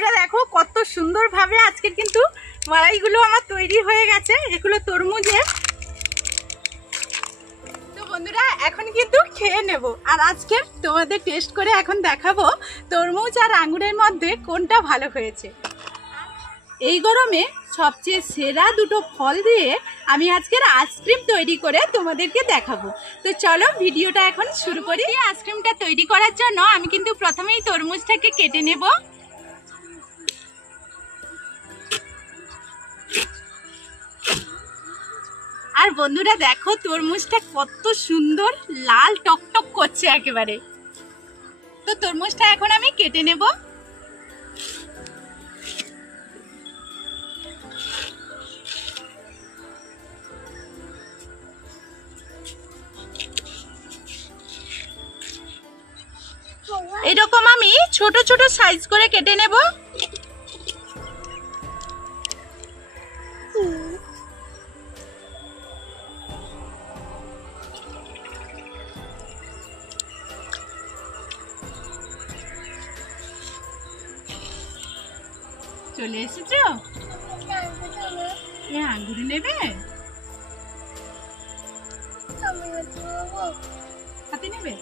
বন্ধুরা দেখো কত সুন্দরভাবে আজকে কিন্তু মালাইগুলো আমার তৈরি হয়ে গেছে। এগুলো তরমুজের। তো বন্ধুরা এখন কিন্তু খেয়ে নেব, আর আজকে তোমাদের টেস্ট করে এখন দেখাবো তরমুজ আর আঙুরের মধ্যে কোনটা ভালো হয়েছে। এই গরমে সবচেয়ে সেরা দুটো ফল দিয়ে আমি আজকের আইসক্রিম তৈরি করে তোমাদেরকে দেখাবো। তো চলো ভিডিওটা এখন শুরু করি। আইসক্রিমটা তৈরি করার জন্য আমি কিন্তু প্রথমেই তরমুজটাকে কেটে নেব। আর বন্ধুরা দেখো তরমুজটা কত সুন্দর লাল টকটক করছে একেবারে। তো তরমুজটা এখন আমি কেটে নেব। এরকম আমি ছোট ছোট সাইজ করে কেটে নেব। চলে এসেছো? আঙ্গুর নেবে? হাতে নেবে?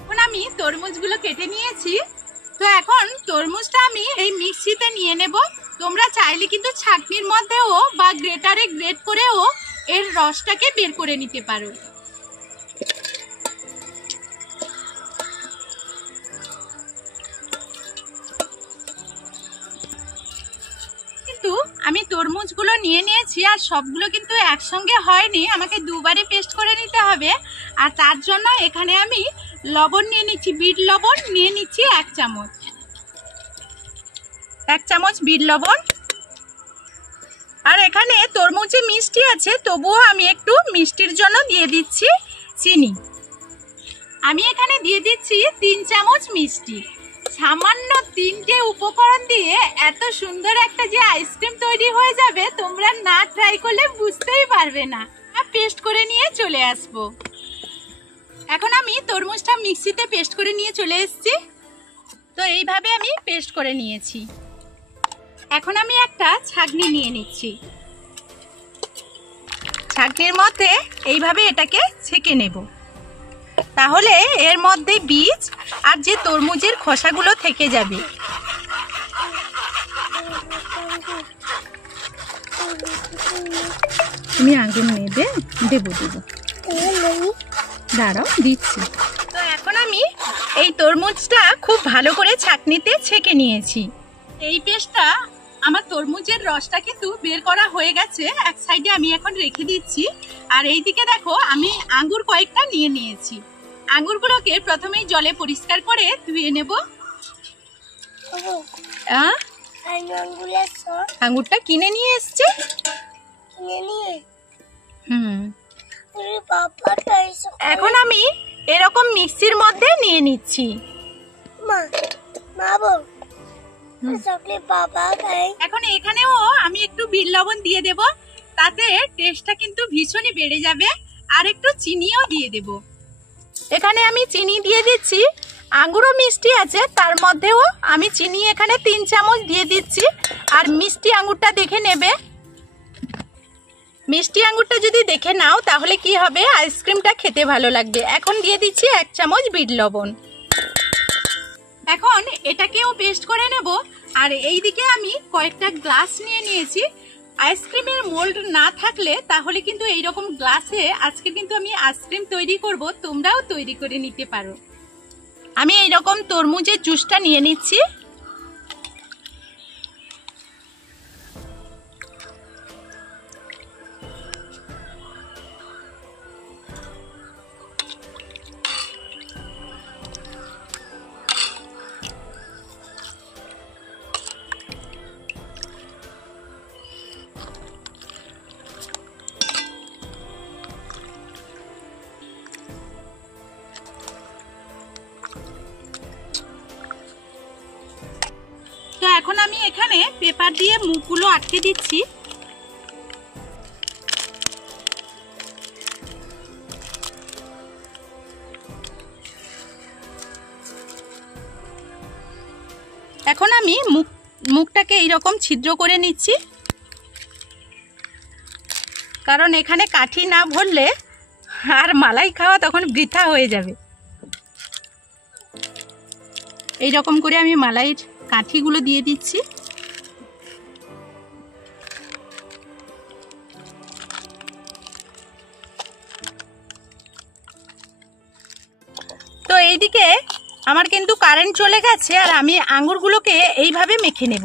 এখন আমি তরমুজগুলো কেটে নিয়েছি। তো এখন তরমুজটা আমি এই মিক্সিতে নিয়ে নেব। তোমরা চাইলে কিন্তু ছাঁকনির মধ্যেও বা গ্রেটারে গ্রেট করেও এর রসটাকে বের করে নিতে পারো। কিন্তু আমি তরমুজগুলো নিয়ে নিয়েছি, আর সবগুলো কিন্তু একসঙ্গে হয়নি, আমাকে দুবারে পেস্ট করে নিতে হবে। আর তার জন্য এখানে আমি লবণ নিয়ে নিচ্ছি, বিট লবণ নিয়ে নিচ্ছি 1 চামচ। 1 চামচ বিট লবণ। আর এখানে তরমুজে মিষ্টি আছে, তবুও আমি একটু মিষ্টির জন্য দিয়ে দিচ্ছি চিনি। আমি এখানে দিয়ে দিচ্ছি 3 চামচ মিষ্টি। সামান্য 3টে উপকরণ দিয়ে এত সুন্দর একটা যে আইসক্রিম তৈরি হয়ে যাবে, তোমরা না ট্রাই করলে বুঝতেই পারবে না। পেস্ট করে নিয়ে চলে আসবো। এখন আমি তরমুজটা মিক্সিতে পেস্ট করে নিয়ে চলে এসেছি। তো এইভাবে আমি পেস্ট করে নিয়েছি। এখন আমি একটা ছাঁকনি নিয়ে নিচ্ছি। ছাঁকনির মধ্যে এইভাবে এটাকে ছেঁকে নেব, তাহলে এর মধ্যে বীজ আর যে তরমুজের খোসাগুলো থেকে যাবে। তুমি আঙুর নেবে? দেবো। দাঁড়াও দিচ্ছি। তো এখন আমি এই তরমুজটা খুব ভালো করে ছাঁকনিতে ছেঁকে নিয়েছি। এই পেস্টটা আমার তরমুজের রসটা কিন্তু বের করা হয়ে গেছে। এক সাইডে আমি এখন রেখে দিচ্ছি। আর এইদিকে দেখো আমি আঙ্গুর কয়েকটা নিয়ে নিয়েছি। আঙ্গুরগুলোকে প্রথমেই জলে পরিষ্কার করে ধুয়ে নেব। আঙ্গুরটা কিনে নিয়ে এসছে। এখন আমি এরকম মিক্সির মধ্যে নিয়ে নিচ্ছি। এখন এখানেও আমি একটু বিট লবণ দিয়ে দেব, তাতে টেস্টটা কিন্তু ভীষণই বেড়ে যাবে। আর একটু চিনিও দিয়ে দেব। এখানে আমি চিনি দিয়ে দিচ্ছি। আঙ্গুরও মিষ্টি আছে, তার মধ্যেও আমি চিনি এখানে 3 চামচ দিয়ে দিচ্ছি। আর মিষ্টি আঙ্গুরটা দেখে নেবে। মিষ্টি আঙ্গুরটা যদি দেখে নাও তাহলে কি হবে, আইসক্রিমটা খেতে ভালো লাগবে। এখন দিয়ে দিচ্ছি 1 চামচ বিট লবণ। এখন এটাকেও পেস্ট করে নেব। আর এইদিকে আমি কয়েকটা গ্লাস নিয়ে নিয়েছি। আইসক্রিমের মোল্ড না থাকলে তাহলে কিন্তু এইরকম গ্লাসে আজকে কিন্তু আমি আইসক্রিম তৈরি করব, তোমরাও তৈরি করে নিতে পারো। আমি এইরকম তরমুজের জুসটা নিয়ে নিচ্ছি। এখন আমি এখানে পেপার দিয়ে মুখগুলো আটকে দিচ্ছি। এখন আমি মুখটাকে এইরকম ছিদ্র করে নিচ্ছি, কারণ এখানে কাঠি না ভরলে আর মালাই খাওয়া তখন বৃথা হয়ে যাবে। এইরকম করে আমি মালাইয়ের কাঠিগুলো দিয়ে দিচ্ছি। তো এইদিকে আমার কিন্তু কারেন্ট চলে গেছে, আর আমি আঙুরগুলোকে এইভাবে মেখে নেব।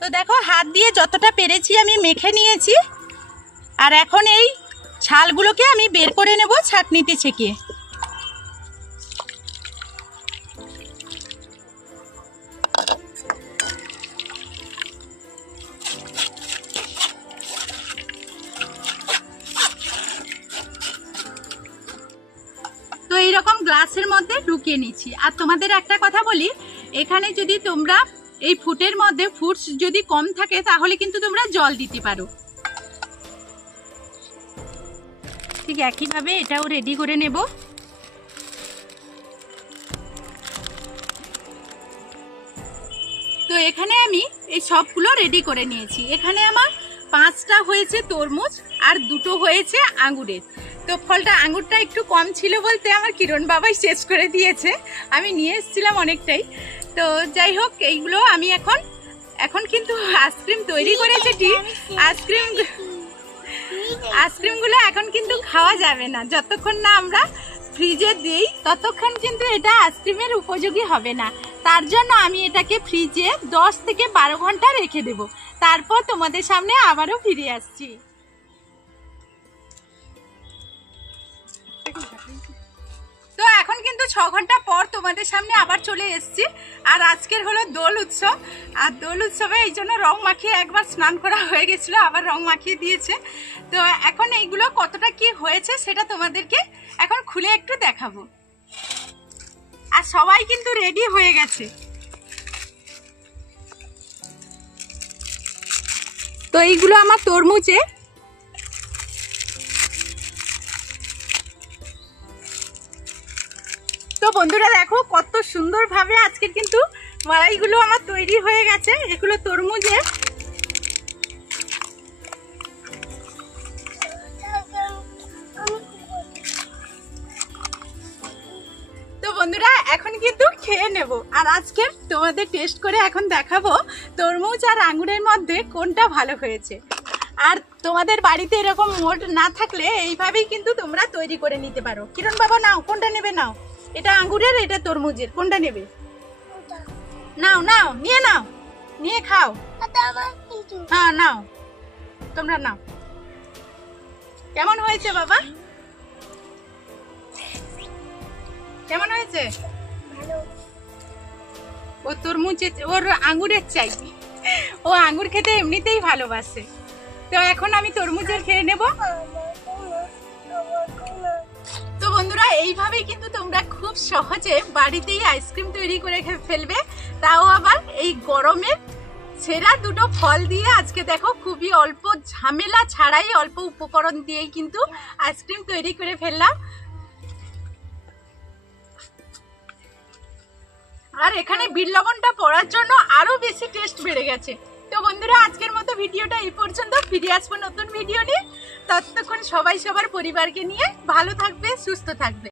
তো দেখো, হাত দিয়ে যতটা পেরেছি আমি মেখে নিয়েছি, আর এখন এই ছালগুলোকে আমি বের করে নেব ছাঁকনিতে ছেঁকে। তো এইরকম গ্লাসের মধ্যে ঢুকিয়ে নিচ্ছি। আর তোমাদের একটা কথা বলি, এখানে যদি তোমরা এই ফুটের মধ্যে ফুডস যদি কম থাকে তাহলে কিন্তু তোমরা জল দিতে পারো। ঠিক একইভাবে এটাও রেডি করে নেব। তো এখানে আমি এই সবগুলো রেডি করে নিয়েছি। এখানে আমার 5টা হয়েছে তরমুজ আর 2টো হয়েছে আঙ্গুরের। তো ফলটা আঙ্গুরটা একটু কম ছিল বলতে আমার কিরণ বাবাই শেষ করে দিয়েছে, আমি নিয়ে এসেছিলাম অনেকটাই। তো যাই হোক, এইগুলো আমি এখন কিন্তু আইসক্রিম তৈরি করেছে ঠিক। আইসক্রিমগুলো এখন কিন্তু খাওয়া যাবে না, যতক্ষণ না আমরা ফ্রিজে দিই ততক্ষণ কিন্তু এটা আইসক্রিমের উপযোগী হবে না। তার জন্য আমি এটাকে ফ্রিজে 10 থেকে 12 ঘন্টা রেখে দেব, তারপর তোমাদের সামনে আবারও ফিরে আসছি। তো এখন কিন্তু 6 ঘন্টা পর তোমাদের সামনে আবার চলে এসেছি। আর আজকের হলো দোল উৎসব, আর দোল উৎসবে এই জন্য রং মাখিয়ে একবার স্নান করা হয়ে গেছিল, আবার রং মাখিয়ে দিয়েছে। তো এখন এইগুলো কতটা কি হয়েছে সেটা তোমাদেরকে এখন খুলে একটু দেখাবো। আর সবাই কিন্তু রেডি হয়ে গেছে। তো এইগুলো আমার তরমুজে। তো বন্ধুরা দেখো কত সুন্দরভাবে আজকে কিন্তু মালাইগুলো আমার তৈরি হয়ে গেছে। এগুলো তরমুজের। তো বন্ধুরা এখন কিন্তু খেয়ে নেব, আর আজকে তোমাদের টেস্ট করে এখন দেখাবো তরমুজ আর আঙ্গুরের মধ্যে কোনটা ভালো হয়েছে। আর তোমাদের বাড়িতে এরকম মোড না থাকলে এইভাবেই কিন্তু তোমরা তৈরি করে নিতে পারো। কিরণ বাবা নাও, কোনটা নেবে নাও, এটা আঙ্গুরের এটা তরমুজের, কোনটা নেবে? নাও নাও, নিয়ে নাও, নিয়ে খাও। হ্যাঁ নাও, তোমরা নাও। কেমন হয়েছে বাবা, কেমন হয়েছে? ও তরমুজের, ওর আঙ্গুরের চাই, ও আঙ্গুর খেতে এমনিতেই ভালোবাসে। তো এখন আমি তরমুজের খেয়ে নেব। তো বন্ধুরা এইভাবেই কিন্তু তোমরা খুব সহজে বাড়িতেই আইসক্রিম তৈরি করে ফেলবে, তাও আবার এই গরমের সেরা 2টো ফল দিয়ে। আজকে দেখো খুবই অল্প ঝামেলা ছাড়াই, অল্প উপকরণ দিয়েই কিন্তু আইসক্রিম তৈরি করে ফেললাম। আর এখানে বিট লবণটা পড়ার জন্য আরো বেশি টেস্ট বেড়ে গেছে। তো বন্ধুরা আজকের মতো ভিডিওটা এই পর্যন্ত, ফিরে আসবো নতুন ভিডিও নিয়ে। ততক্ষণ সবাই সবার পরিবারকে নিয়ে ভালো থাকবে, সুস্থ থাকবে।